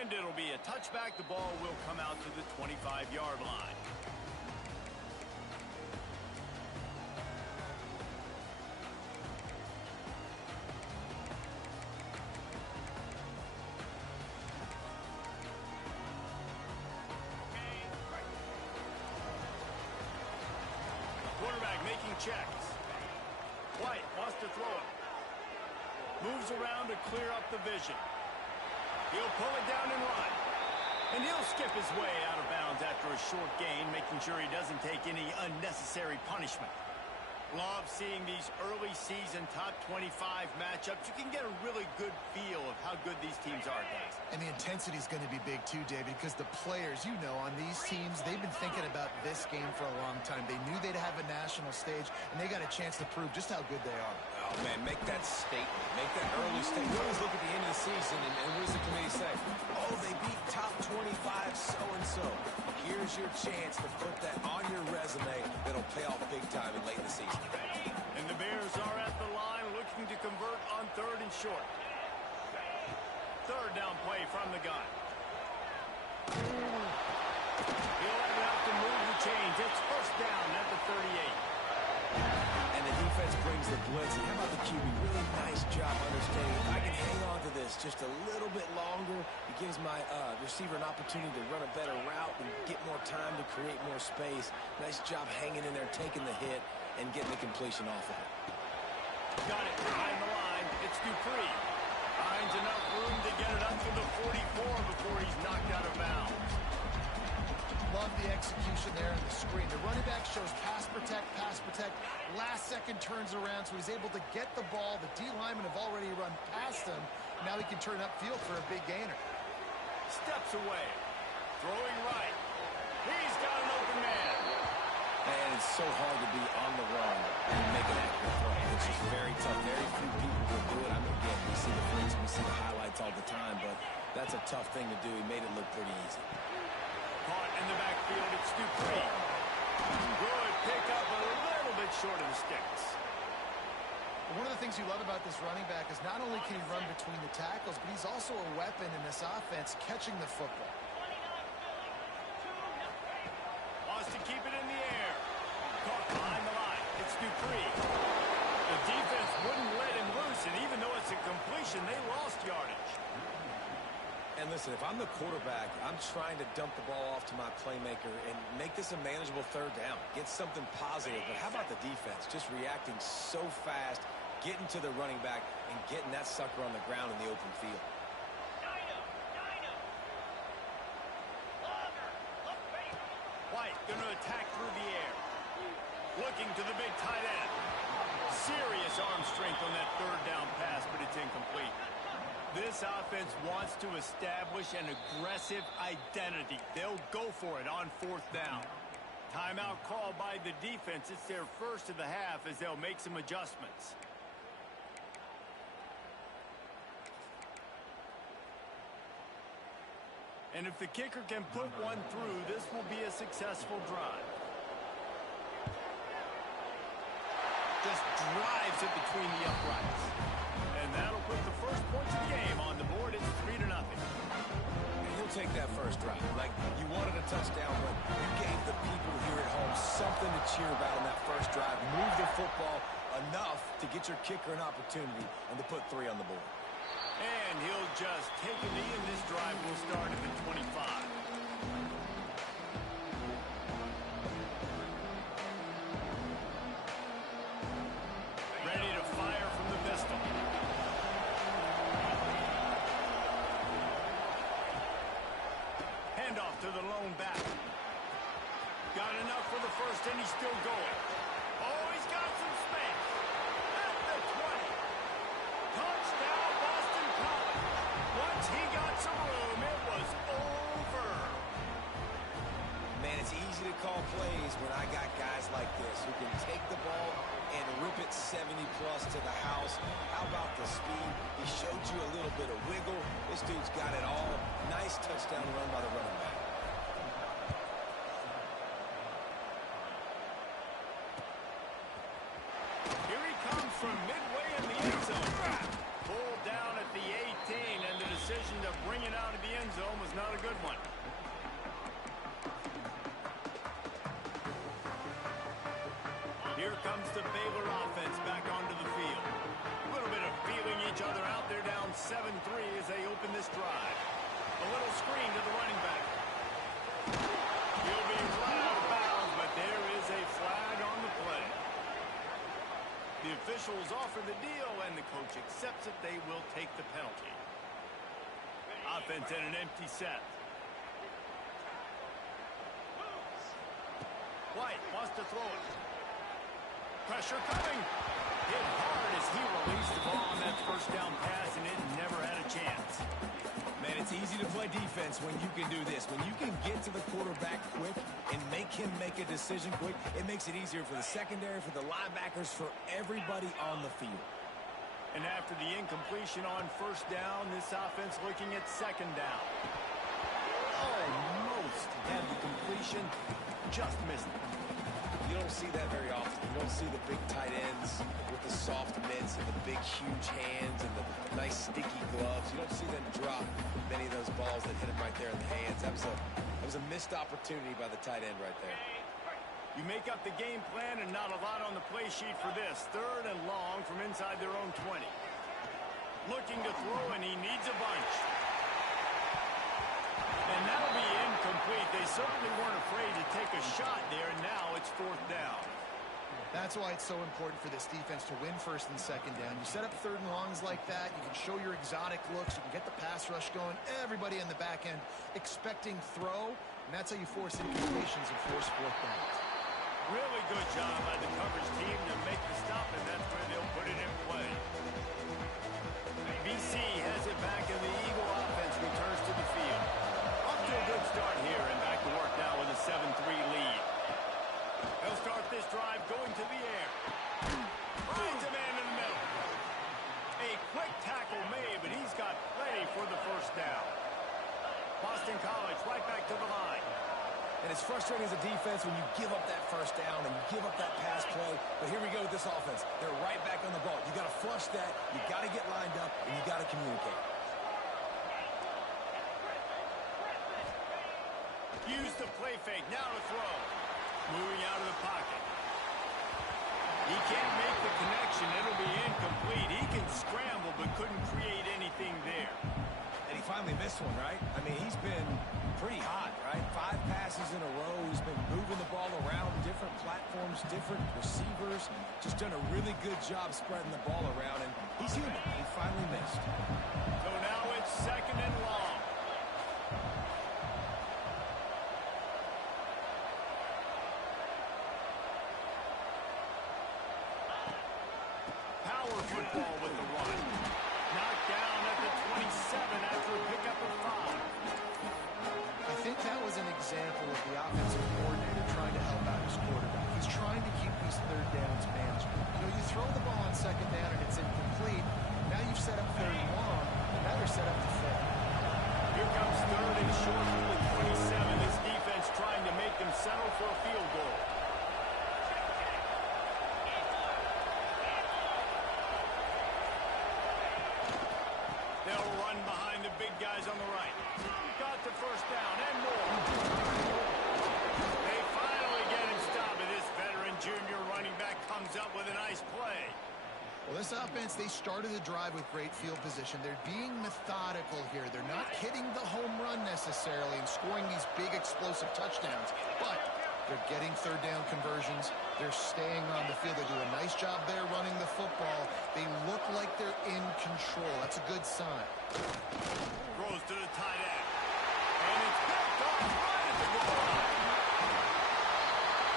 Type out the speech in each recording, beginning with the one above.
And it'll be a touchback. The ball will come out to the 25-yard line. Quarterback making checks. White wants to throw it. Moves around to clear up the vision. He'll pull it down and run. And he'll skip his way out of bounds after a short gain, making sure he doesn't take any unnecessary punishment. Love seeing these early season top 25 matchups. You can get a really good feel of how good these teams are, guys. And the intensity is going to be big too, David, because the players, on these teams, they've been thinking about this game for a long time. They knew they'd have a national stage, and they got a chance to prove just how good they are. Oh, man, make that statement. Make that early statement. You always look at the end of the season, and what does the committee say? Oh, they beat top 25 so-and-so. Here's your chance to put that on your resume that'll pay off big time in late in the season. And the Bears are at the line looking to convert on 3rd and short. 3rd down play from the gun. He'll have to move the chains. It's 1st down at the 38. And the defense brings the blitz. And how about the QB? Really nice job understanding. If I can hang on to this just a little bit longer, it gives my receiver an opportunity to run a better route and get more time to create more space. Nice job hanging in there, taking the hit, and getting the completion off of it. Got it behind the line. It's Dupree. Finds enough room to get it up to the 44 before he's knocked out of bounds. Love the execution there on the screen. The running back shows pass protect. Last second turns around, so he's able to get the ball. The D linemen have already run past him. Now he can turn upfield for a big gainer. Steps away. Throwing right. He's got an open man. And it's so hard to be on the run and make an accurate throw. It's just very tough. Very few people will do it. I mean, again, we see the flicks, we see the highlights all the time, but that's a tough thing to do. He made it look pretty easy. Caught in the backfield, it's Dupree. Good pick up, a little bit short of the sticks. One of the things you love about this running back is not only can he run between the tackles, but he's also a weapon in this offense catching the football. Wants to keep it in the air. Caught behind the line. It's Dupree. The defense wouldn't let him loose, and even though it's a completion, they lost yardage. And listen, if I'm the quarterback, I'm trying to dump the ball off to my playmaker and make this a manageable 3rd down. Get something positive. But how about the defense? Just reacting so fast, getting to the running back, and getting that sucker on the ground in the open field. White going to attack through the air. Looking to the big tight end. Serious arm strength on that 3rd down pass, but it's incomplete. This offense wants to establish an aggressive identity. They'll go for it on 4th down. Timeout call by the defense. It's their first of the half as they'll make some adjustments. And if the kicker can put one through, this will be a successful drive. Just drives it between the uprights. And that'll put the first points of the game on the board. It's 3-0. And he'll take that first drive. Like, you wanted a touchdown, but you gave the people here at home something to cheer about in that first drive. Move the football enough to get your kicker an opportunity and to put 3 on the board. And he'll just take a knee, and this drive will start at the 25. Ready to fire from the pistol. Handoff to the lone back. Got enough for the first, and he's still going. Oh, he's got some space. At the 20. Touchdown, Boston College. Once he got some room, it was over. Man, it's easy to call plays when I got guys like this who can take the ball and rip it 70-plus to the house. How about the speed? He showed you a little bit of wiggle. This dude's got it all. Nice touchdown run by the running back. Here he comes from midway in the end zone. Pulled down at the 18, and the decision to bring it out of the end zone was not a good one. Here comes the Baylor offense back onto the field. A little bit of feeling each other out. They're down 7-3 as they open this drive. A little screen to the running back. He'll be right out of bounds, but there is a flag on the play. The officials offer the deal, and the coach accepts it. They will take the penalty. Offense in an empty set. White wants to throw it. Pressure coming. Hit hard as he released the ball on that first down pass, and it never had a chance. Man, it's easy to play defense when you can do this. When you can get to the quarterback quick and make him make a decision quick, it makes it easier for the secondary, for the linebackers, for everybody on the field. And after the incompletion on first down, this offense looking at second down. Almost had the completion, just missed it. You don't see that very often. You don't see the big tight ends with the soft mitts and the big, huge hands and the nice, sticky gloves. You don't see them drop many of those balls that hit him right there in the hands. That was a missed opportunity by the tight end right there. You make up the game plan and not a lot on the play sheet for this. 3rd and long from inside their own 20. Looking to throw, and he needs a bunch. And that'll be incomplete. They certainly weren't afraid to take a shot there, and now it's 4th down. That's why it's so important for this defense to win 1st and 2nd down. You set up 3rd and longs like that. You can show your exotic looks. You can get the pass rush going. Everybody in the back end expecting throw, and that's how you force incompletions and force 4th downs. Really good job by the coverage team to make the stop, and that's where they'll put it in play. BC has it back, and the Eagle offense returns to the field. Off to a good start here, and back to work now with a 7-3 lead. They'll start this drive going to the air. Finds a man in the middle. A quick tackle made, but he's got plenty for the first down. Boston College right back to the line. And it's frustrating as a defense when you give up that first down and you give up that pass play. But here we go with this offense. They're right back on the ball. You got to flush that. You got to get lined up, and you got to communicate. Use the play fake. Now to throw. Moving out of the pocket. He can't make the connection. It'll be incomplete. He can scramble, but couldn't create anything there. And he finally missed one, right? I mean, he's been pretty hot, right? 5 passes in a row. He's been moving the ball around, different platforms, different receivers. Just done a really good job spreading the ball around, and he's human. He finally missed. So now it's 2nd and long. Power football with the run. Knocked down at the 27 after a pickup of 5. I think that was an example of the offensive coordinator trying to help out his quarterback. He's trying to keep these 3rd downs manageable. You know, you throw the ball on 2nd down and it's incomplete. Now you've set up 3rd and long, and now they're set up to 5th. Here comes 3rd and short from the 27. This defense trying to make them settle for a field goal. They'll run behind the big guys on the right. Got the first down and more. They finally get him stopped, and this veteran junior running back comes up with a nice play. Well, this offense, they started the drive with great field position. They're being methodical here. They're not hitting the home run necessarily and scoring these big explosive touchdowns, but they're getting 3rd down conversions. They're staying on the field. They do a nice job there running the football. They look like they're in control. That's a good sign. Throws to the tight end. And it's picked off right at the goal line.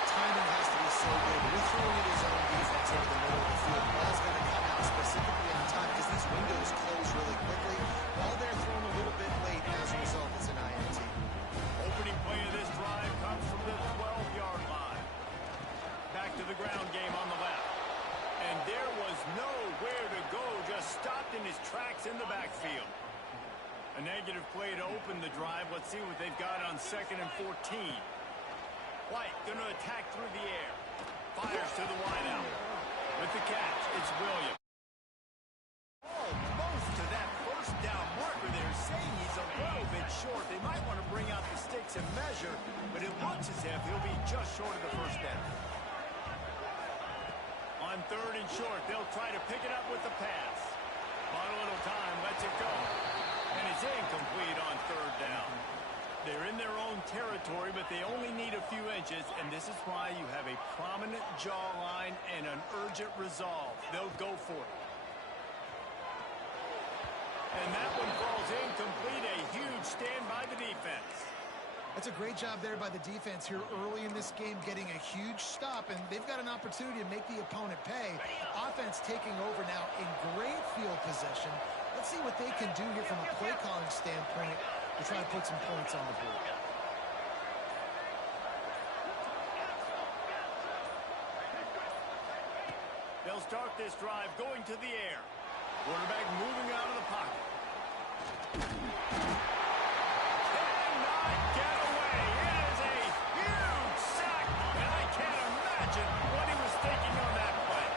Timing has to be so good. You're throwing in his own defense over the middle of the field. The ball's going to come out specifically on time because these windows close really quickly. Ball there thrown a little bit late, and as a result, it's an INT. Opening play of this drive comes from the 12-yard line. Back to the ground game on the left. And there was nowhere to go, just stopped in his tracks in the backfield. A negative play to open the drive. Let's see what they've got on 2nd and 14. White going to attack through the air. Fires to the wideout. With the catch, it's Williams. Almost to that first down marker there. short. They might want to bring out the sticks and measure, but it looks as if he'll be just short of the first down. On third and short, they'll try to pick it up with the pass. On a little time, lets it go. And it's incomplete on third down. They're in their own territory, but they only need a few inches, and this is why you have a prominent jawline and an urgent resolve. They'll go for it. And that one falls incomplete. A huge stand by the defense. That's a great job there by the defense here early in this game, getting a huge stop, and they've got an opportunity to make the opponent pay. Offense taking over now in great field possession. Let's see what they can do here from a play calling standpoint to try to put some points on the board. They'll start this drive going to the air. Quarterback moving out of the pocket. Cannot get away. It is a huge sack, and I can't imagine what he was thinking on that play.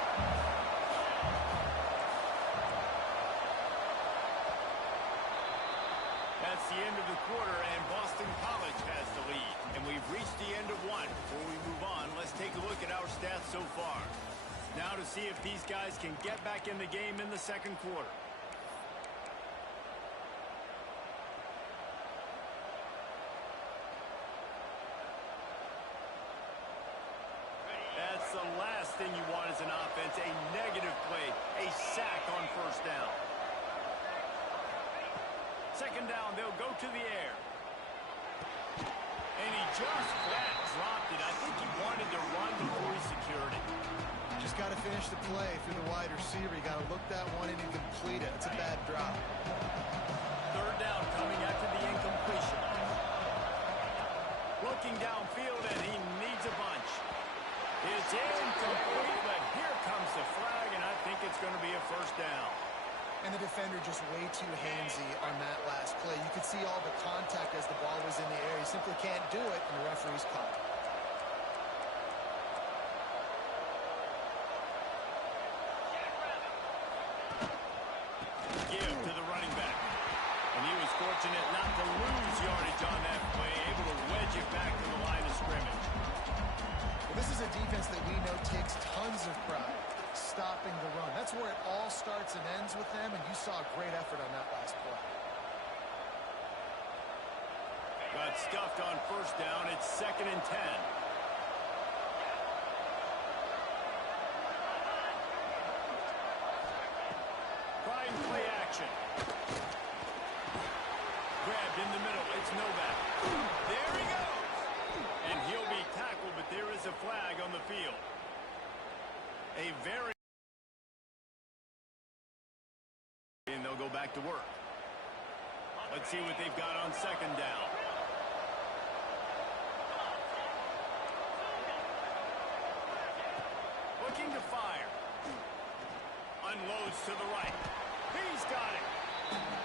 That's the end of the quarter, and Boston College has the lead. And we've reached the end of one. Before we move on, let's take a look at our stats so far. Now to see if these guys can get back in the game in the second quarter. That's the last thing you want as an offense, a negative play, a sack on first down. Second down, they'll go to the air. And he just flat dropped it. I think he wanted to run before he secured it. Just got to finish the play. If you're the wide receiver, you got to look that one in and complete it. It's a bad drop. Third down coming after the incompletion. Looking downfield, and he needs a bunch. It's incomplete, but here comes the flag, and I think it's going to be a first down. And the defender just way too handsy on that last play. You could see all the contact as the ball was in the air. He simply can't do it, and the referee's caught it. Give to the running back. And he was fortunate not to lose yardage on that play, able to wedge it back to the line of scrimmage. Well, this is a defense that we know takes tons of pride stopping the run. That's where it all starts and ends with them, and you saw a great effort on that last play. Got stuffed on first down. It's 2nd and 10. Prime play action. Grabbed in the middle. It's Novak. There he goes. And he'll be tackled, but there is a flag on the field. A very... And they'll go back to work. Let's see what they've got on second down. Looking to fire. Unloads to the right. He's got it.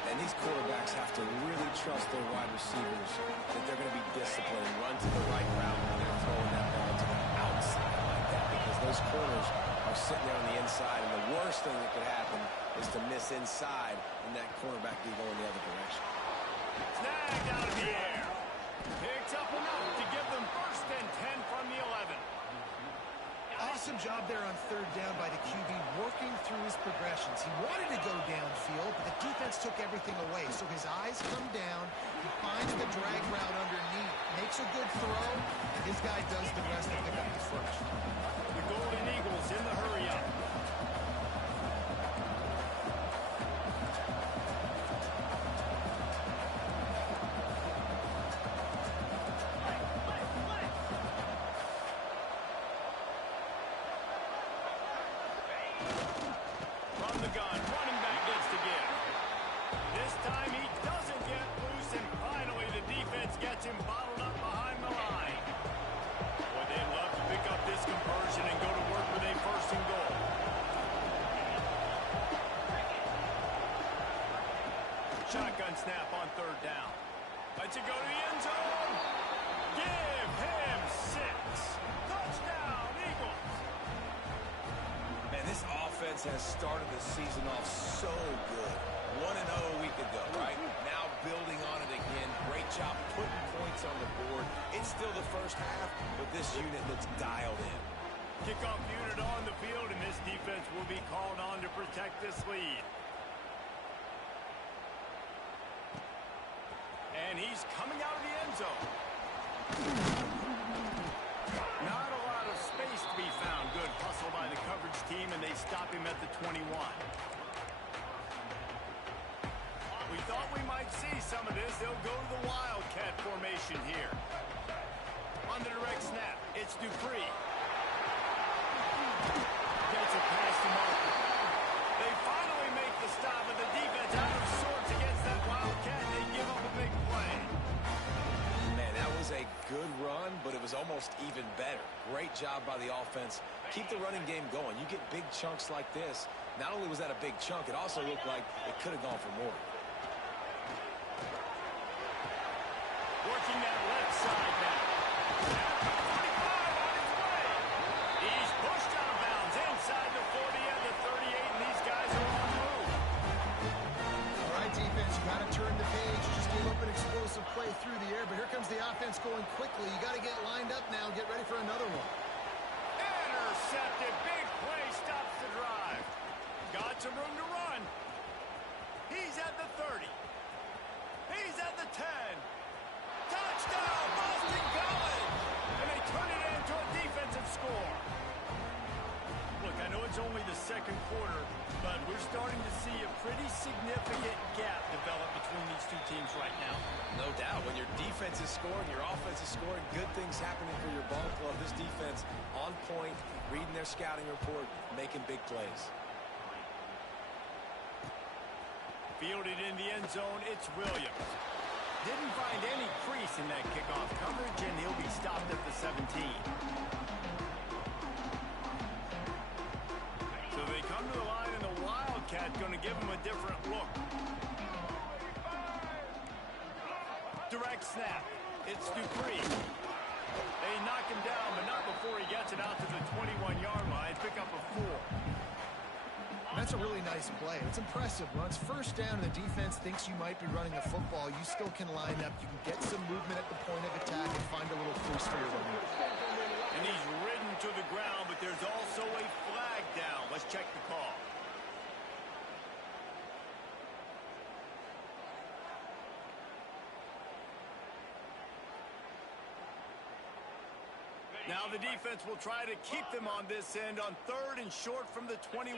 And these quarterbacks have to really trust their wide receivers that they're going to be disciplined and run to the right route when they're throwing that ball to the outside like that, because those corners are sitting there on the inside, and the worst thing that could happen is to miss inside and that cornerback be going the other direction. Snagged out of the air. Picks up enough to give them 1st and 10 from the 11. Awesome job there on third down by the QB, working through his progressions. He wanted to go downfield, but the defense took everything away. So his eyes come down, he finds the drag route underneath, makes a good throw, and his guy does the rest to pick up the first. The Golden Eagles in the hurry-up. From the gun, running back gets to give. This time he doesn't get loose, and finally the defense gets him bottled up behind the line. Boy, they'd love to pick up this conversion and go to work with a 1st and goal. Shotgun snap on third down. Lets it go to the end zone. Give him 6. Touchdown, Eagles. Man, this offense has started the season off so good. 1-0 a week ago, right? Now building on it again. Great still the first half, but this unit looks dialed in. Kickoff unit on the field, and this defense will be called on to protect this lead. And he's coming out of the end zone. Not a lot of space to be found. Good hustle by the coverage team, and they stop him at the 21. We thought we might see some of this. They'll go to the Wildcat formation here. On the direct snap, it's Dupree. Gets a pass to Martin. They finally make the stop, but the defense out of sorts against that Wildcat. They give up a big play. Man, that was a good run, but it was almost even better. Great job by the offense. Keep the running game going. You get big chunks like this. Not only was that a big chunk, it also looked like it could have gone for more. Working that left side now. At the 45 on his way. He's pushed out of bounds inside the 40 and the 38, and these guys are on the move. All right, defense, you got to turn the page. Just gave up an explosive play through the air, but here comes the offense going quickly. You got to get lined up now. Get ready for another one. Intercepted. Big play stops the drive. Got some room to run. He's at the 30. He's at the 10. Touchdown, Boston College! And they turn it into a defensive score. Look, I know it's only the second quarter, but we're starting to see a pretty significant gap develop between these two teams right now. No doubt. When your defense is scoring, your offense is scoring, good things happening for your ball club. This defense on point, reading their scouting report, making big plays. Fielded in the end zone, it's Williams. Didn't find any crease in that kickoff coverage, and he'll be stopped at the 17. So they come to the line, and the Wildcat going to give him a different look. Direct snap. It's Dupree. They knock him down, but not before he gets it out to the 21-yard line. Pick up a 4. That's a really nice play. It's impressive. When it's first down and the defense thinks you might be running the football, you still can line up. You can get some movement at the point of attack and find a little crease for your running. And he's ridden to the ground, but there's also a flag down. Let's check the call. Now the defense will try to keep them on this end on 3rd and short from the 21.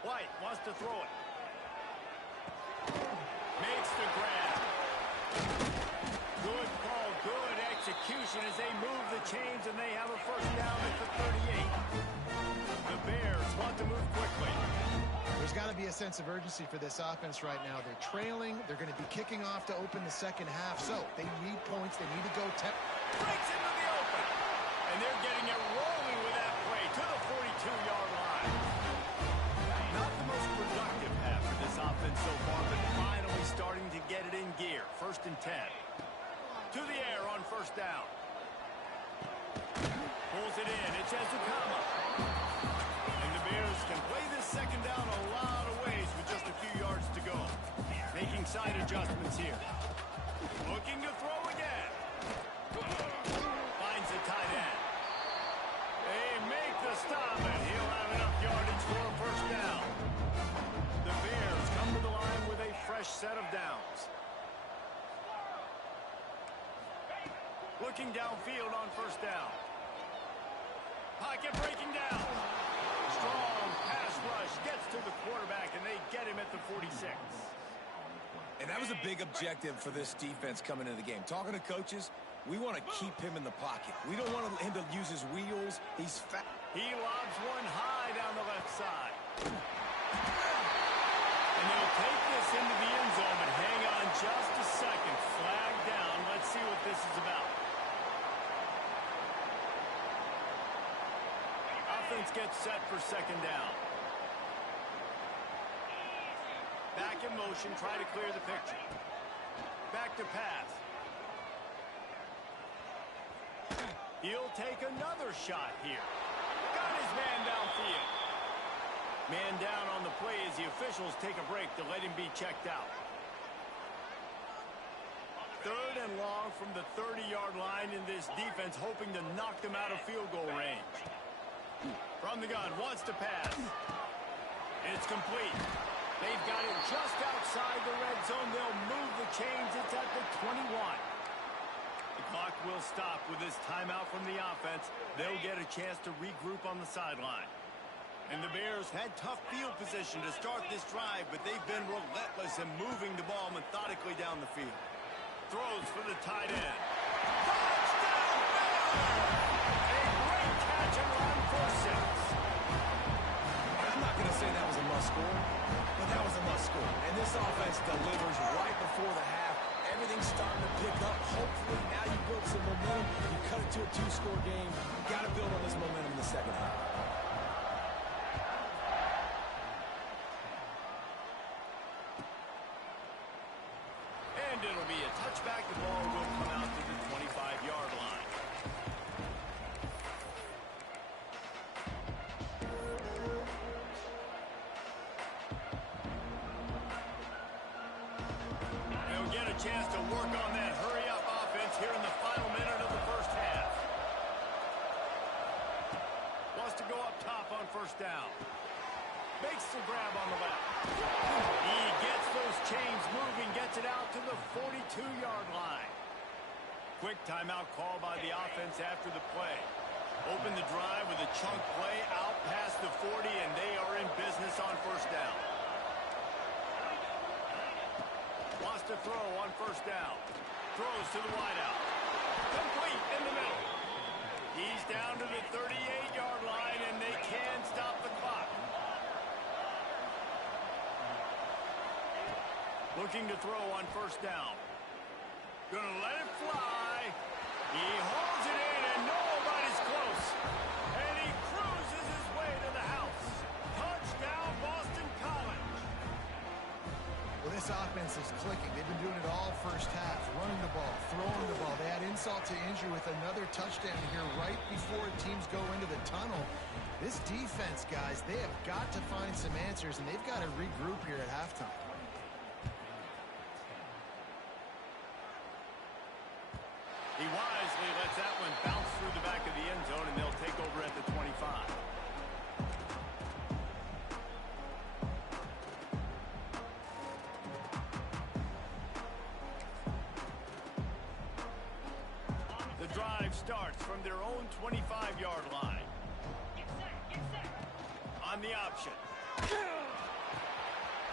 White wants to throw it. Makes the grab. Good call, good execution as they move the chains, and they have a first down at the 38. The Bears want to move quickly. There's got to be a sense of urgency for this offense right now. They're trailing. They're going to be kicking off to open the second half, so they need points. They need to go. Breaks into the open, and they're getting it rolling with that play to the 42-yard line. Not the most productive half for this offense so far, but finally starting to get it in gear. 1st and 10. To the air on first down. Pulls it in. It's Ezukama. And the Bears can play this second down a lot of ways with just a few yards to go. Making side adjustments here. Looking to throw again. Finds the tight end. They make the stop, and he'll have enough yardage for a first down. The Bears come to the line with a fresh set of downs. Looking downfield on first down. Pocket breaking down. Strong pass rush gets to the quarterback, and they get him at the 46. And that was a big objective for this defense coming into the game. Talking to coaches, we want to keep him in the pocket. We don't want him to use his wheels. He's fat. He lobs one high down the left side. And they'll take this into the end zone, but hang on just a second. Flag down. Let's see what this is about. Offense gets set for second down. Back in motion, try to clear the picture. Back to pass. He'll take another shot here. Got his man downfield. Man down on the play as the officials take a break to let him be checked out. 3rd and long from the 30-yard line in this defense, hoping to knock them out of field goal range. From the gun, wants to pass. It's complete. They've got it just outside the red zone. They'll move the chains. It's at the 21. The clock will stop with this timeout from the offense. They'll get a chance to regroup on the sideline. And the Bears had tough field position to start this drive, but they've been relentless in moving the ball methodically down the field. Throws for the tight end. Touchdown Bears! A great catch and run for 6. I'm not going to say that was a must-score, but that was a must-score. And this offense delivers right before the half. Everything's starting to pick up. Hopefully now you build some momentum. You cut it to a 2-score game. You got to build on this momentum in the second half. And it'll be a touchback. The ball will come out to the 25-yard line. They'll get a chance to work on that hurry-up offense here in the final minute of the first half. Wants to go up top on first down. Makes the grab on the left. He gets those chains moving, gets it out to the 42-yard line. Quick timeout call by the offense after the play. Open the drive with a chunk play out past the 40, and they are in business on first down. Wants to throw on first down. Throws to the wideout. Complete in the middle. He's down to the 38-yard line, and they can stop the clock. Looking to throw on first down. Gonna let it fly. He holds it in, and nobody's close. And he cruises his way to the house. Touchdown, Boston College. Well, this offense is clicking. They've been doing it all first half. Running the ball, throwing the ball. They add insult to injury with another touchdown here right before teams go into the tunnel. This defense, guys, they have got to find some answers, and they've got to regroup here at halftime. He wisely lets that one bounce through the back of the end zone, and they'll take over at the 25. The drive starts from their own 25-yard line. On the option.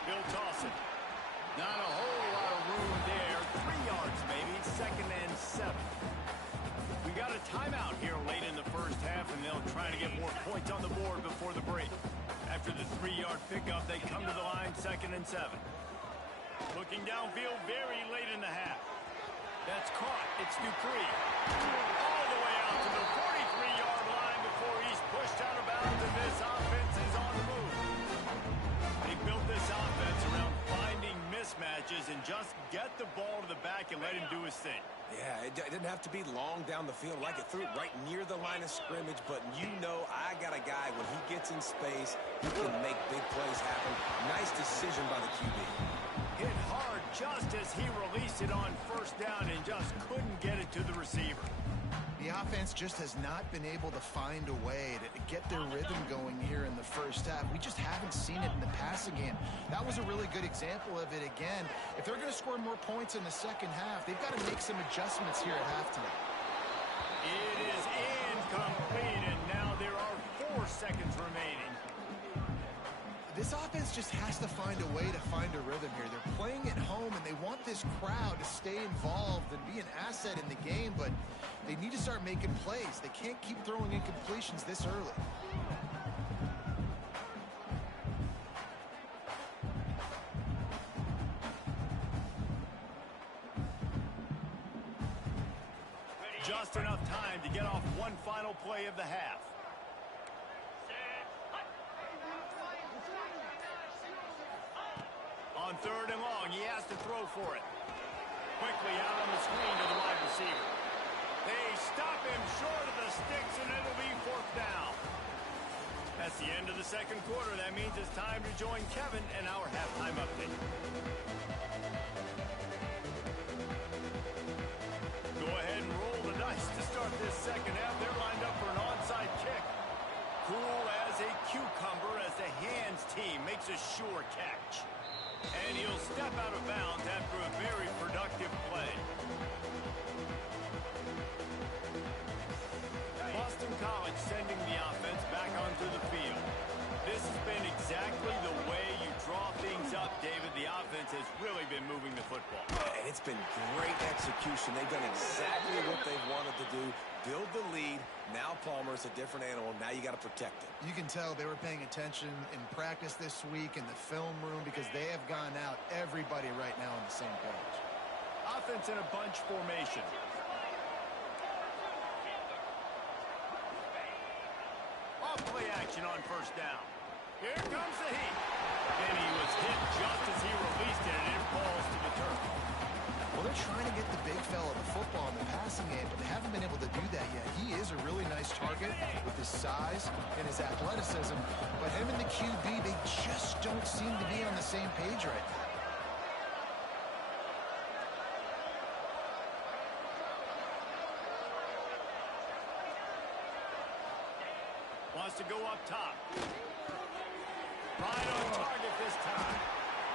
He'll toss it. Not a whole lot of room there. 3 yards maybe. 2nd and 7. We got a timeout here late in the first half, and they'll try to get more points on the board before the break. After the 3-yard pickup, they come to the line 2nd and 7. Looking downfield very late in the half. That's caught. It's Dupree. All the way out to the 43-yard line before he's pushed out of bounds, and this offense is on the move. They built this offense around finding mismatches and just get the ball to the back and let him do his thing. Yeah, it didn't have to be long down the field. Like it threw it right near the line of scrimmage, but you know I got a guy, when he gets in space, he can make big plays happen. Nice decision by the QB. Hit hard just as he released it on first down and just couldn't get it to the receiver. The offense just has not been able to find a way to get their rhythm going here in the first half. We just haven't seen it in the passing game. That was a really good example of it again. If they're going to score more points in the second half, they've got to make some adjustments here at halftime. It is incomplete, and now there are 4 seconds remaining. This offense just has to find a way to find a rhythm here. They're playing at home, and they want this crowd to stay involved and be an asset in the game, but they need to start making plays. They can't keep throwing incompletions this early. Just enough time to get off one final play of the half. On 3rd and long, he has to throw for it. Quickly out on the screen to the wide receiver. They stop him short of the sticks, and it'll be 4th down. That's the end of the second quarter. That means it's time to join Kevin in our halftime update. football. And it's been great execution. They've done exactly what they've wanted to do. Build the lead. Now Palmer's a different animal. Now you got to protect it. You can tell they were paying attention in practice this week in the film room because they have gone out everybody right now on the same page. Offense in a bunch formation. Off play action on first down. Here comes the heat. And he was hit just as he released it, and it falls to the turf. Well, they're trying to get the big fella the football in the passing game, but they haven't been able to do that yet. He is a really nice target with his size and his athleticism, but him and the QB, they just don't seem to be on the same page right now. Wants to go up top. Right on target this time.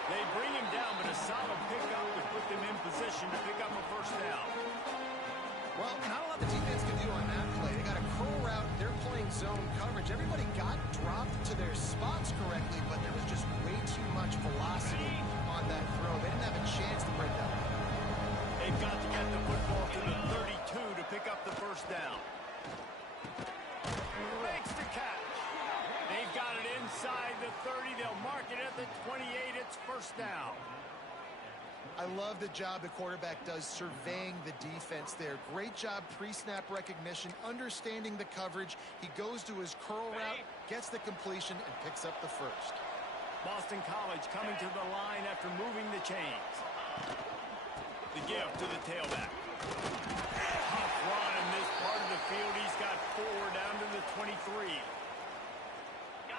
They bring him down, but a solid pickup to put them in position to pick up a first down. Well, not a lot the defense can do on that play. They got a curl route. They're playing zone coverage. Everybody got dropped to their spots correctly, but there was just way too much velocity on that throw. They didn't have a chance to break that one. They've got to get the football to the 32 to pick up the first down. Makes the catch. They've got it inside the 30. They'll mark it at the 28. It's first down. I love the job the quarterback does surveying the defense there. Great job pre-snap recognition, understanding the coverage. He goes to his curl route, gets the completion, and picks up the first. Boston College coming to the line after moving the chains. The give to the tailback. Tough run in this part of the field. He's got 4 down to the 23.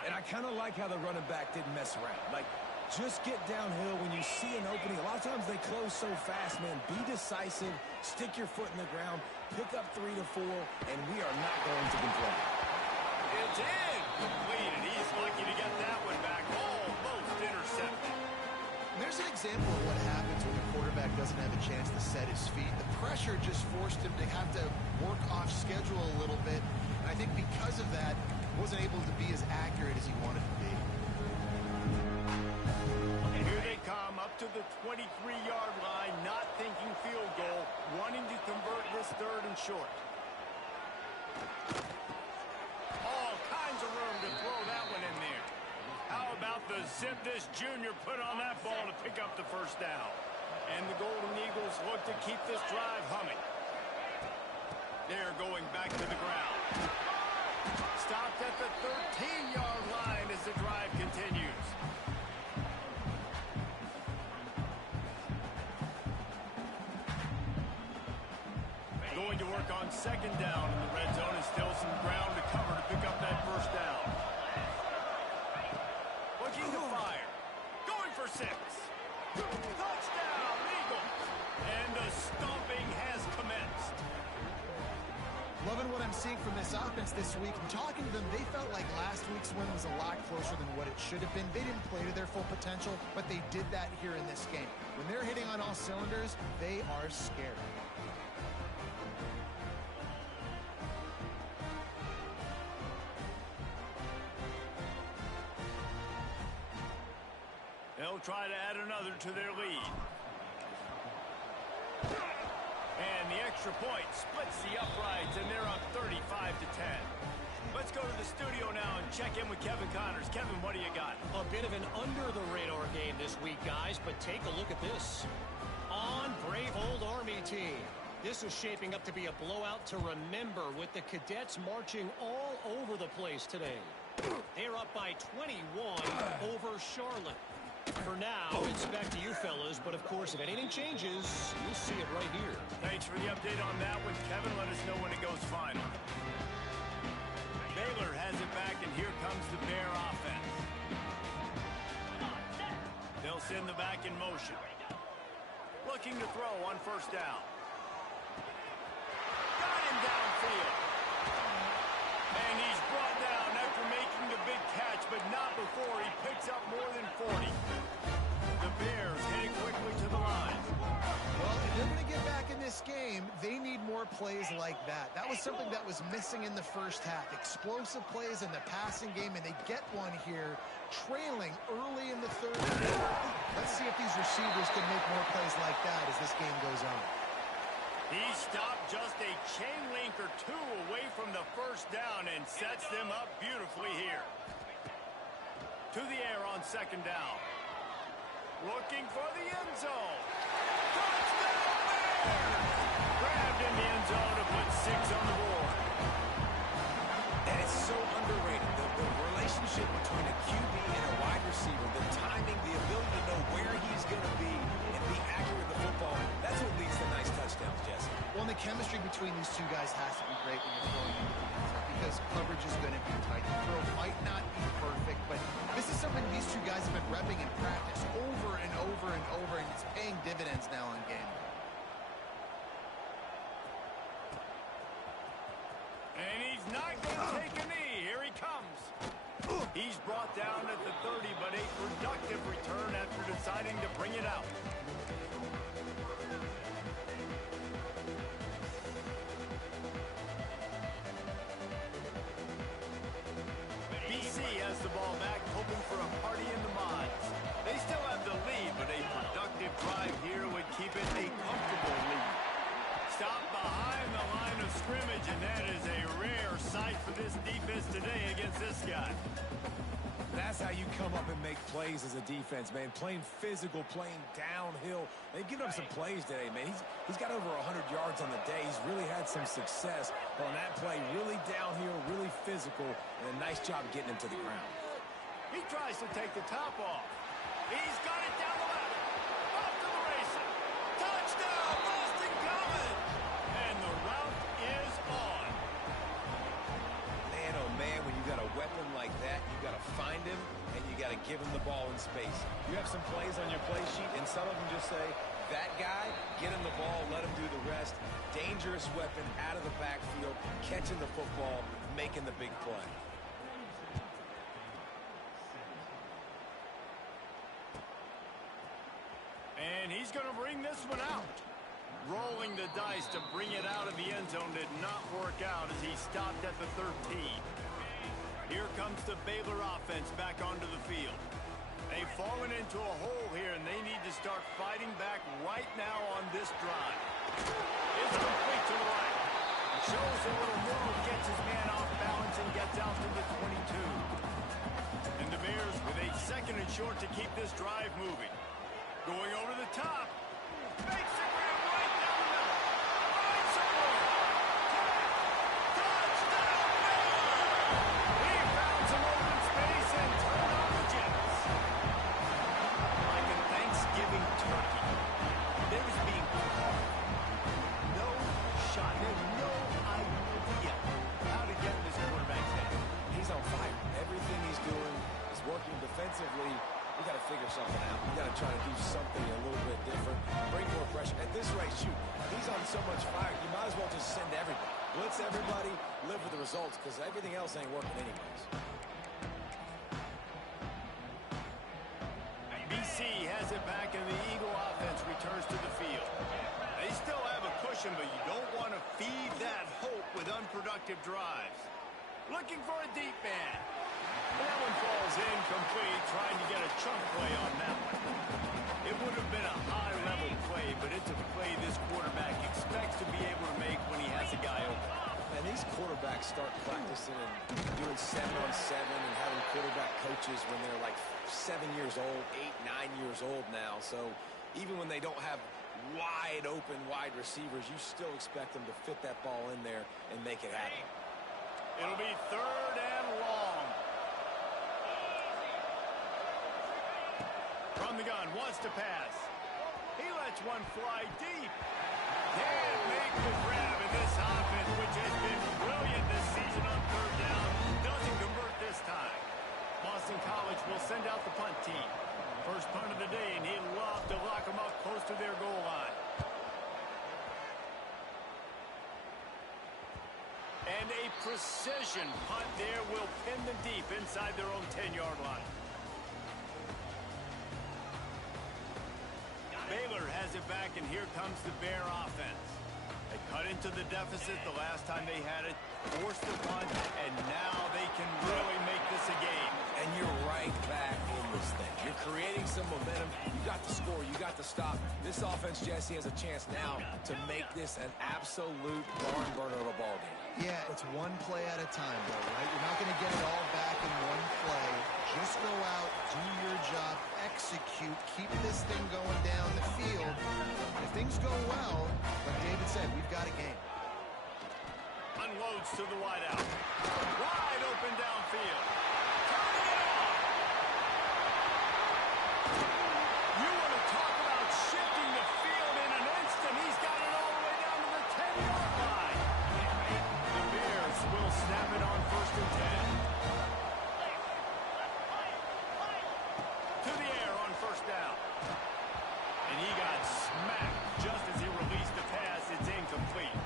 And I kind of like how the running back didn't mess around. Like, just get downhill when you see an opening. A lot of times they close so fast, man. Be decisive, stick your foot in the ground, pick up 3 to 4, and we are not going to complain. It's in. Completed. He's lucky to get that one back. Almost intercepted. There's an example of what happens when the quarterback doesn't have a chance to set his feet. The pressure just forced him to have to work off schedule a little bit. And I think because of that, wasn't able to be as accurate as he wanted to be. Here they come up to the 23-yard line, not thinking field goal, wanting to convert this 3rd and short. All kinds of room to throw that one in there. How about the zip this junior put on that ball to pick up the first down? And the Golden Eagles look to keep this drive humming. They're going back to the ground. Stopped at the 13-yard line as the drive continues. Going to work on 2nd down in the red zone, and still some ground to cover to pick up that first down. Looking to fire. Going for 6. Touchdown, Eagles! And the stomping has commenced. Loving what I'm seeing from this offense this week. And talking to them, they felt like last week's win was a lot closer than what it should have been. They didn't play to their full potential, but they did that here in this game. When they're hitting on all cylinders, they are scary. They'll try to add another to their lead. And the extra point splits the uprights, and they're up 35 to 10. Let's go to the studio now and check in with Kevin Connors. Kevin, what do you got? A bit of an under-the-radar game this week, guys, but take a look at this. On brave old Army team. This is shaping up to be a blowout to remember with the cadets marching all over the place today. They're up by 21 over Charlotte. For now, it's back to you fellas, but of course, if anything changes, you'll see it right here. Thanks for the update on that one, Kevin. Let us know when it goes final. Baylor has it back, and here comes the Bear offense. They'll send the back in motion. Looking to throw on first down. Got him downfield. And he's brought down after making the big catch, but not before he picks up more than 40. The Bears heading quickly to the line. Well, if they're going to get back in this game, game, they need more plays like that. That was something that was missing in the first half. Explosive plays in the passing game, and they get one here, trailing early in the third quarter. Let's see if these receivers can make more plays like that as this game goes on. He stopped just a chain link or two away from the first down and sets them up beautifully here. To the air on second down. Looking for the end zone. Touchdown Bears! Grabbed in the end zone to put 6 on the board. And it's so underrated. The relationship between a QB and a wide receiver, the timing, the ability to know where he's going to be and be accurate with the football, that's what leads to nice touchdowns, Jesse. Well, and the chemistry between these two guys has to be great when you're throwing into the end zone because coverage is going to be tight. The throw might not be perfect, but this is something these two guys have been repping in practice over and over and over, and it's paying dividends now on game day. And he's not going to take a knee. Here he comes. He's brought down at the 30, but a productive return after deciding to bring it out. BC has the ball back, hoping for a party in the mods. They still have the lead, but a productive drive here would keep it a comfortable lead. Stop behind the line of scrimmage, and that is a rare sight for this defense today against this guy. That's how you come up and make plays as a defense, man. Playing physical, playing downhill. They've given up some plays today, man. He's got over 100 yards on the day. He's really had some success on that play. Really downhill, really physical, and a nice job getting him to the ground. He tries to take the top off. He's got it down the ladder. Off to the races. Touchdown, Boston College! And the route is on. Man, oh man, when you got a weapon like that, you got to find him, and you got to give him the ball in space. You have some plays on your play sheet, and some of them just say, that guy, get him the ball, let him do the rest. Dangerous weapon out of the backfield, catching the football, making the big play. And he's going to bring this one out. Rolling the dice to bring it out of the end zone did not work out as he stopped at the 13. Here comes the Baylor offense back onto the field. They've fallen into a hole here, and they need to start fighting back right now on this drive. It's complete to the right. Shows a little move, gets his man off balance, and gets out to the 22. And the Bears with a second and short to keep this drive moving. Going over the top. Makes it right down the middle. Finds somewhere. Touchdown, Baylor! He found some open space and turned on the Jets. Like a Thanksgiving turkey. There was being caught. No shot. There's no idea how to get in this quarterback's head. He's on fire. Everything he's doing is working defensively. We got to figure something out. We got to try to do something a little bit different. Bring more pressure. At this rate, shoot, he's on so much fire, you might as well just send everybody. Blitz everybody, live with the results, because everything else ain't working anyways. BC has it back, and the Eagle offense returns to the field. They still have a cushion, but you don't want to feed that hope with unproductive drives. Looking for a deep man. That one falls incomplete, trying to get a chunk play on that one. It would have been a high-level play, but it's a play this quarterback expects to be able to make when he has a guy open. And these quarterbacks start practicing and doing 7-on-7 and having quarterback coaches when they're like 7 years old, 8, 9 years old now. So even when they don't have wide open wide receivers, you still expect them to fit that ball in there and make it happen. It'll be 3rd and long. From the gun, wants to pass. He lets one fly deep. Can't make the grab in this offense, which has been brilliant this season on 3rd down. Doesn't convert this time. Boston College will send out the punt team. First punt of the day, and he'd love to lock them up close to their goal line. And a precision punt there will pin them deep inside their own 10-yard line. Baylor has it back, and here comes the Bear offense. They cut into the deficit the last time they had it, forced the punt, and now they can really make this a game. And you're right back in this thing. You're creating some momentum. You got the score. You got the stop. This offense, Jesse, has a chance now to make this an absolute barn burner of a ball game. Yeah, it's one play at a time, though, right? You're not going to get it all back in one play. Just go out, do your job, execute, keep this thing going down the field. And if things go well, like David said, we've got a game. Unloads to the wideout. Wide open downfield. Turning it off. You want to talk about shifting the field in an instant. He's got it all the way down to the 10-yard line. The Bears will snap it on 1st and 10. To the air on 1st down. And he got smacked just as he released the pass. It's incomplete.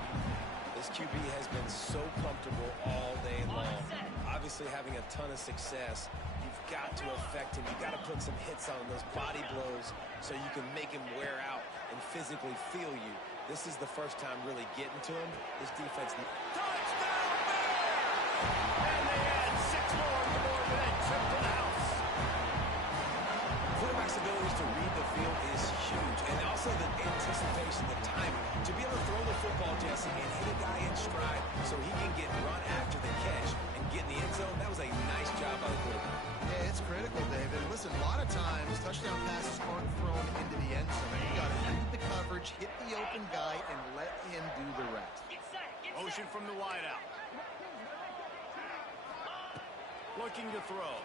This QB has been so comfortable all day long. Obviously having a ton of success. You've got to affect him. You've got to put some hits on those body blows so you can make him wear out and physically feel you. This is the first time really getting to him. This defense... Touchdown Bears! And they add 6 more on the board with a trip to the house. Quarterback's abilities to read the field is huge. And also the anticipation, the timing. To be able to throw the football, Jesse, and hit a guy in stride so he can get run after the catch and get in the end zone, that was a nice job by the quarterback. Yeah, it's critical, David. Listen, a lot of times, touchdown passes aren't thrown into the end zone. You got to read the coverage, hit the open guy, and let him do the rest. Motion from the wideout. Looking to throw.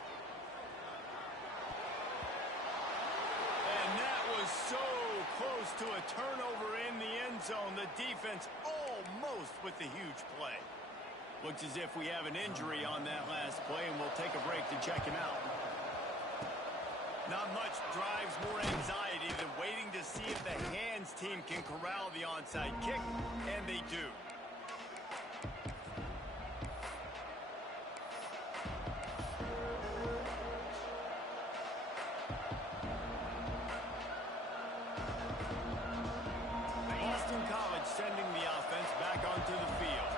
And that was so close to a turnover in the end zone. The defense almost with the huge play. Looks as if we have an injury on that last play, and we'll take a break to check him out. Not much drives more anxiety than waiting to see if the hands team can corral the onside kick, and they do. Boston College sending the offense back onto the field.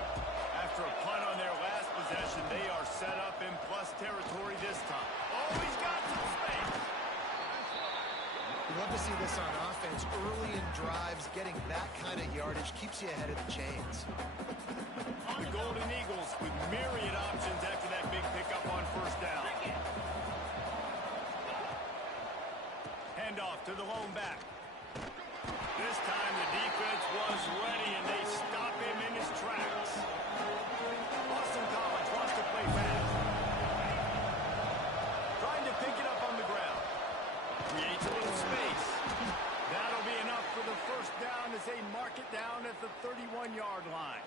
After a punt on their last possession, they are set up in plus territory this time. Oh, he's got some space. You love to see this on offense. Early in drives, getting that kind of yardage keeps you ahead of the chains. The Golden Eagles with myriad options after that big pickup on 1st down. Handoff to the lone back. This time the defense was ready, and they stop him in his tracks. Boston College wants to play fast. Trying to pick it up on the ground. Creates a little space. That'll be enough for the 1st down as they mark it down at the 31-yard line.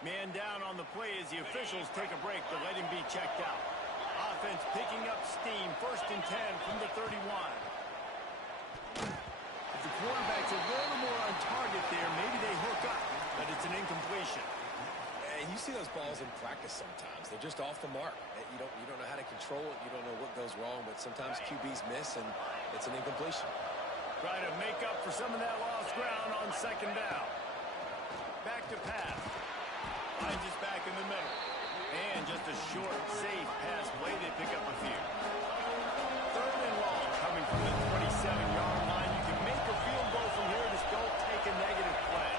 Man down on the play as the officials take a break to let him be checked out. Offense picking up steam. 1st and 10 from the 31. If the quarterback's a little more on target there, maybe they hook up, but it's an incompletion. And you see those balls in practice sometimes. They're just off the mark. You don't know how to control it. You don't know what goes wrong, but sometimes QBs miss, and it's an incompletion. Trying to make up for some of that lost ground on 2nd down. Back to pass. Finds his back in the middle. And just a short, safe pass play. They pick up a few. 3rd and long coming from the 27-yard line. You can make a field goal from here. Just don't take a negative play.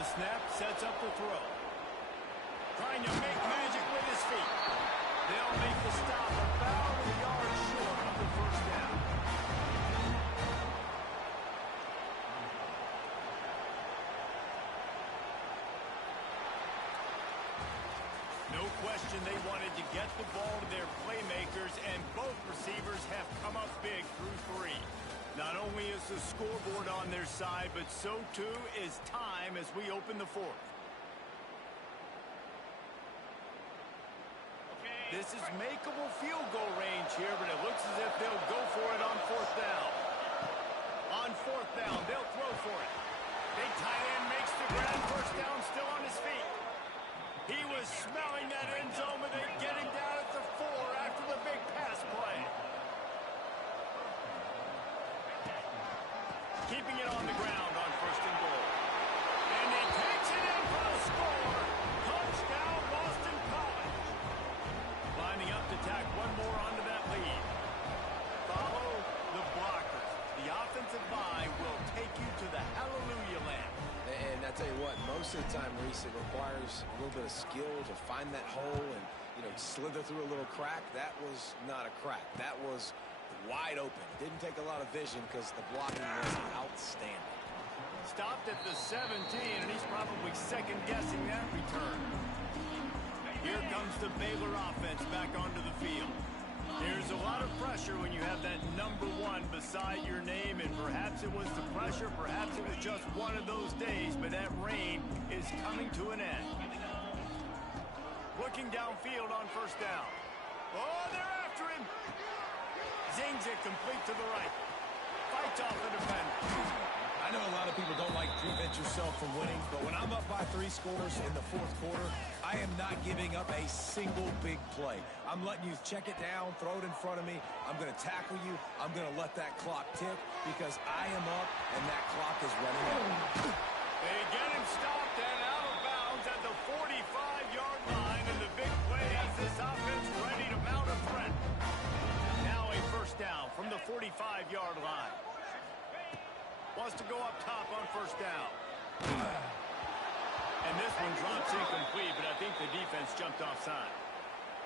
The snap sets up the throw. Trying to make magic with his feet. They'll make the stop about a yard short of the 1st down. No question they wanted to get the ball to their playmakers, and both receivers have come up big through 3. Not only is the scoreboard on their side, but so too is time as we open the 4th. This is makeable field goal range here, but it looks as if they'll go for it on 4th down. On 4th down, they'll throw for it. Big tight end makes the grab. 1st down, still on his feet. He was smelling that end zone, but they get him down at the 4 after the big pass play. Keeping it on the ground on 1st and goal. tell you what, most of the time, Reese, it requires a little bit of skill to find that hole and, you know, slither through a little crack. That was not a crack. That was wide open. Didn't take a lot of vision because the blocking was outstanding. Stopped at the 17, and he's probably second-guessing that return. Here comes the Baylor offense back onto the field. There's a lot of pressure when you have that number 1 beside your name, and perhaps it was the pressure, perhaps it was just one of those days, but that reign is coming to an end. Looking downfield on first down. Oh, they're after him. Zings it complete to the right. Fights off the defender. I know a lot of people don't like to prevent yourself from winning, but when I'm up by 3 scores in the 4th quarter, I am not giving up a single big play. I'm letting you check it down, throw it in front of me. I'm going to tackle you. I'm going to let that clock tick because I am up and that clock is running out. They get him stopped and out of bounds at the 45-yard line, and the big play has this offense ready to mount a threat. Now a first down from the 45-yard line. Wants to go up top on first down. And this one drops incomplete, but I think the defense jumped offside.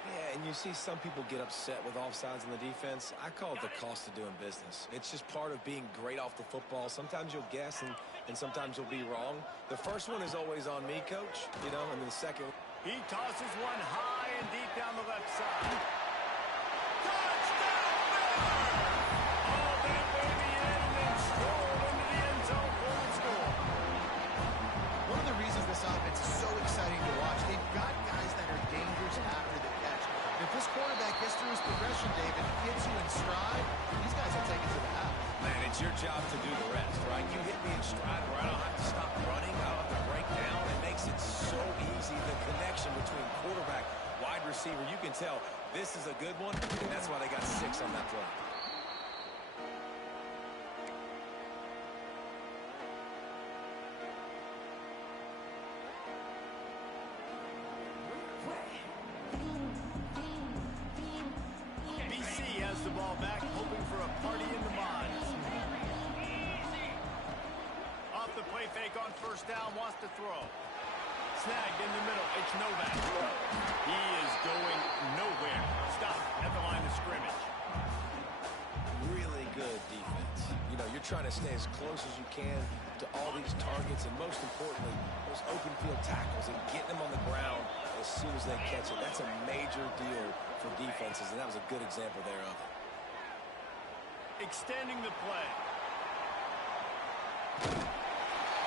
Yeah, and you see some people get upset with offsides in the defense. I call it the cost of doing business. It's just part of being great off the football. Sometimes you'll guess, and sometimes you'll be wrong. The first one is always on me, Coach, you know, and then the second. He tosses one high and deep down the left side. Touchdown, Baylor! Oh, that baby in and strolled into the end zone for the score. One of the reasons this offense is so exciting to watch, they've got guys that are dangerous after the catch. If this quarterback gets through his progression, David, gets you in stride, these guys will take it to the house. Man, it's your job to do the rest, right? You hit me in stride where I don't have to stop running, I don't have to break down. It makes it so easy. The connection between quarterback, wide receiver, you can tell this is a good one, and that's why they got 6 on that play. BC has the ball back, hoping for a party in the mods. Off the play fake on first down, wants to throw. Snagged in the middle, it's Novak. He is going nowhere. Stop at the line of scrimmage. Really good defense. You know, you're trying to stay as close as you can to all these targets, and most importantly, those open field tackles and getting them on the ground as soon as they catch it. That's a major deal for defenses, and that was a good example there of it. Extending the play.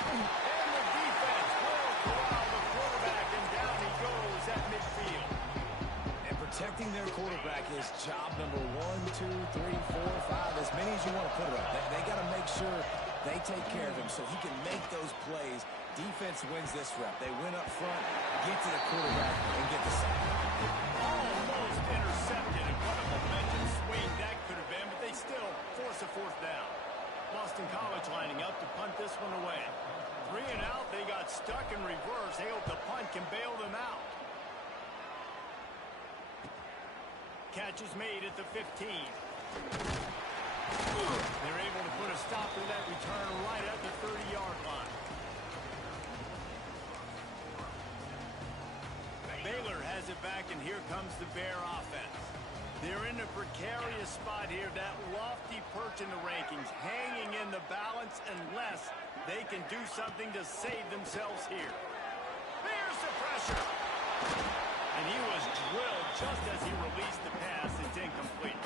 And the defense will corral the quarterback, and down he goes at midfield. And protecting their quarterback is job number 1, 2, 3, 4, 5, as many as you want to put it up. They got to make sure they take care of him so he can make those plays. Defense wins this rep. They win up front, get to the quarterback, and get the sack. Almost intercepted, and what a momentum swing that could have been, but they still force a fourth down. Boston College lining up to punt this one away. 3 and out, they got stuck in reverse. They hope the punt can bail them out. Catch is made at the 15. They're able to put a stop to that return right at the 30-yard line. Baylor has it back, and here comes the Bear offense. They're in a precarious spot here, that lofty perch in the rankings, hanging in the balance unless they can do something to save themselves here. There's the pressure. And he was drilled just as he released the pass. It's incomplete.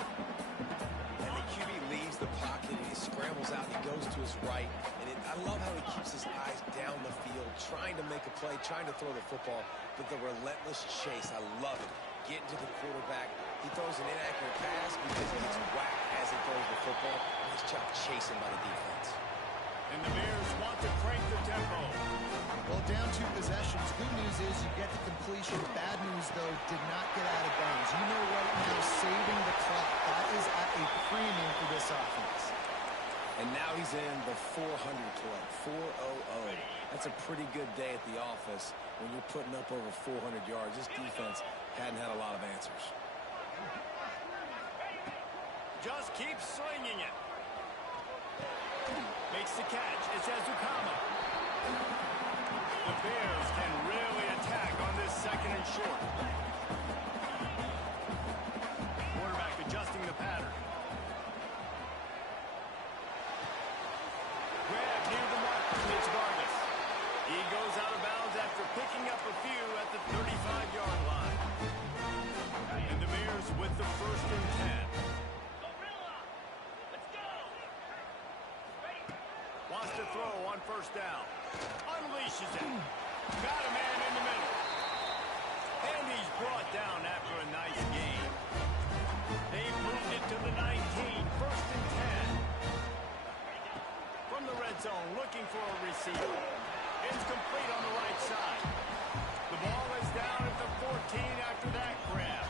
And the QB leaves the pocket, and he scrambles out, he goes to his right. And I love how he keeps his eyes down the field, trying to make a play, trying to throw the football, but the relentless chase, I love it. Getting to the quarterback. He throws an inaccurate pass because he gets whacked as he throws the football. Nice job chasing by the defense. And the Bears want to crank the tempo. Well, down 2 possessions. Good news is you get the completion. Bad news, though, did not get out of bounds. You know right now, saving the clock. That is at a premium for this offense. And now he's in the 400 club, 400. That's a pretty good day at the office when you're putting up over 400 yards. This defense hadn't had a lot of answers. Just keeps swinging it. Makes the catch. It's Ezukama. The Bears can really attack on this second and short. Quarterback adjusting the pattern. Grab near the mark for Mitch Vargas. He goes out of bounds after picking up a few at the 35-yard line. And the Bears with the 1st and 10. Wants to throw on 1st down. Unleashes it. Got a man in the middle. And he's brought down after a nice gain. They've moved it to the 19. 1st and 10. From the red zone, looking for a receiver. It's complete on the right side. The ball is down at the 14 after that grab.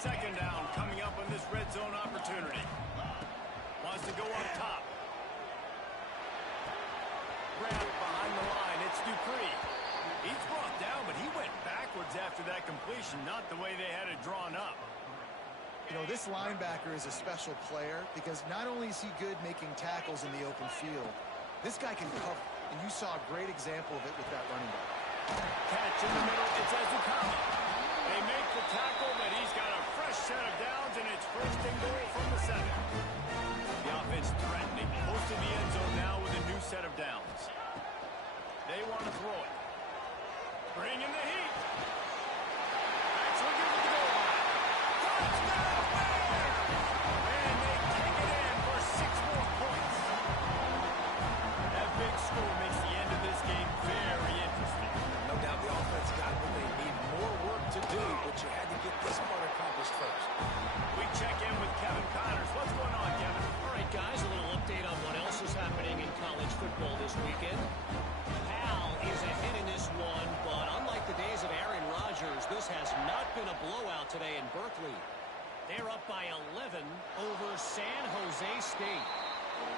2nd down coming up on this red zone opportunity. Wants to go up top. Grab behind the line. It's Dupree. He's brought down, but he went backwards after that completion, not the way they had it drawn up. You know, this linebacker is a special player because not only is he good making tackles in the open field, this guy can cover, and you saw a great example of it with that running back. Catch in the middle, it's Ezukama. They make the tackle, but he's got a fresh set of downs, and it's 1st and goal from the 7. The offense threatening, close to the end zone now with a new set of downs. They want to throw it. Bring in the heat. Actually gives it the goal line. Touchdown, Bears! And they take it in for 6 more points. That big score makes the end of this game very interesting. No doubt the offense got what they need. More work to do, but you had to get this part accomplished first. We check in with Kevin Connors. What's going on, Kevin? All right, guys, a little update on what else is happening in college football this weekend. Cal is ahead in this one, but unlike the days of Aaron Rodgers, this has not been a blowout today in Berkeley. They're up by 11 over San Jose State.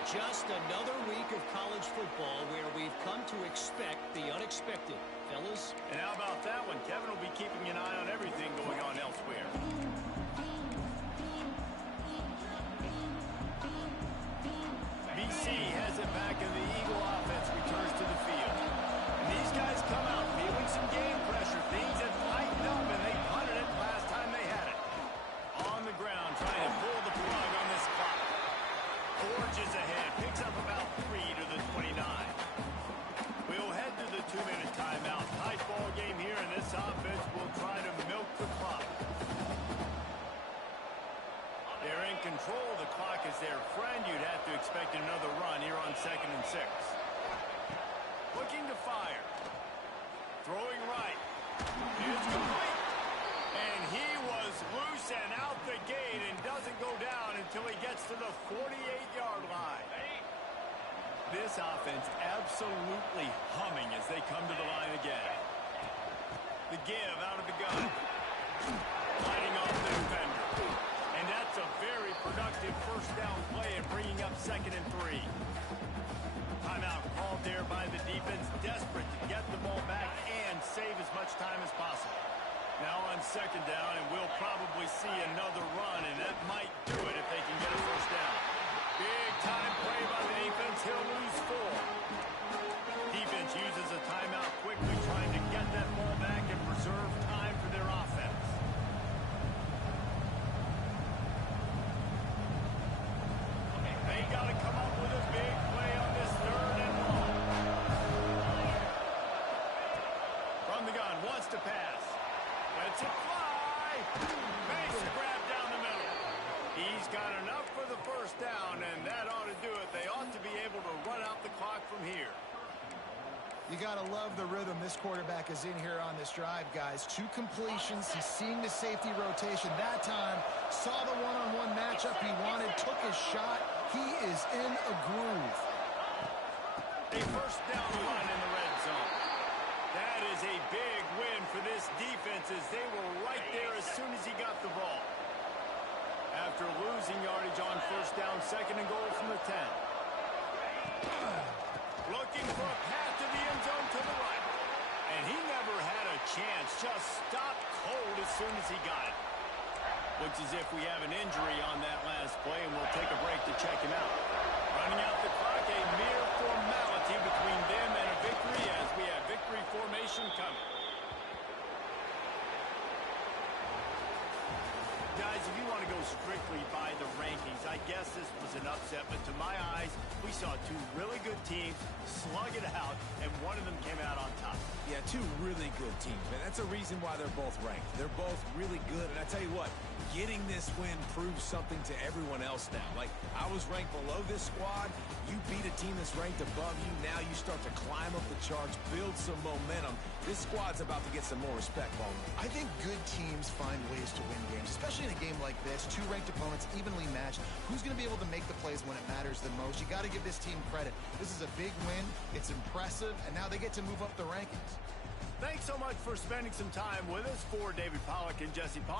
Just another week of college football where we've come to expect the unexpected. Fellas? And how about that one? Kevin will be keeping an eye on everything going on elsewhere. BC has it back, and the Eagle offense returns to the field. And these guys come out feeling some game pressure. Things have tightened up, and they punted it last time they had it. On the ground, trying to pull the plug on this clock. Forges ahead, picks up about 3 to the 29. We'll head to the 2-minute timeout. Tight ball game here, and this offense will try to milk the clock. They're in control. The clock is their friend. You'd have to expect another run here on 2nd and 6. Looking to fire. Throwing right. It's complete. And he was loose and out the gate and doesn't go down until he gets to the 48-yard line. This offense absolutely humming as they come to the line again. The give out of the gun. Lighting off the defender. And that's a very productive 1st down play and bringing up 2nd and 3. Timeout called there by the defense, desperate to get the ball back and save as much time as possible. Now on 2nd down, and we'll probably see another run, and that might do it if they can get a 1st down. Big time play by the defense. He'll lose 4. Defense uses a timeout quickly, trying to get that ball back and preserve time for their offense. They got to come up with a big play on this 3rd and long. From the gun, wants to pass. Lets it fly. Makes a grab down the middle. He's got enough for the 1st down, and that ought to do it. They ought to be able to run out the clock from here. You got to love the rhythm this quarterback is in here on this drive, guys. 2 completions. He's seeing the safety rotation that time. Saw the one-on-one matchup he wanted. Took his shot. He is in a groove. A 1st down run in the red zone. That is a big win for this defense as they were right there as soon as he got the ball. After losing yardage on 1st down, 2nd and goal from the 10. Looking for a path to the end zone to the right. And he never had a chance. Just stopped cold as soon as he got it. Looks as if we have an injury on that last play, and we'll take a break to check him out. Running out the clock, a mere formality between them and a victory as we have victory. was an upset, but to my eyes, we saw two really good teams slug it out, and one of them came out on top. Yeah, two really good teams, and that's a reason why they're both ranked. They're both really good, and I tell you what, getting this win proves something to everyone else now. Like, I was ranked below this squad. You beat a team that's ranked above you. Now you start to climb up the charts, build some momentum. This squad's about to get some more respect, Ballman. I think good teams find ways to win games, especially in a game like this. Two ranked opponents evenly matched. Who's going to be able to make the plays when it matters the most? You got to give this team credit. This is a big win. It's impressive, and now they get to move up the rankings. Thanks so much for spending some time with us. For David Pollack and Jesse Palmer.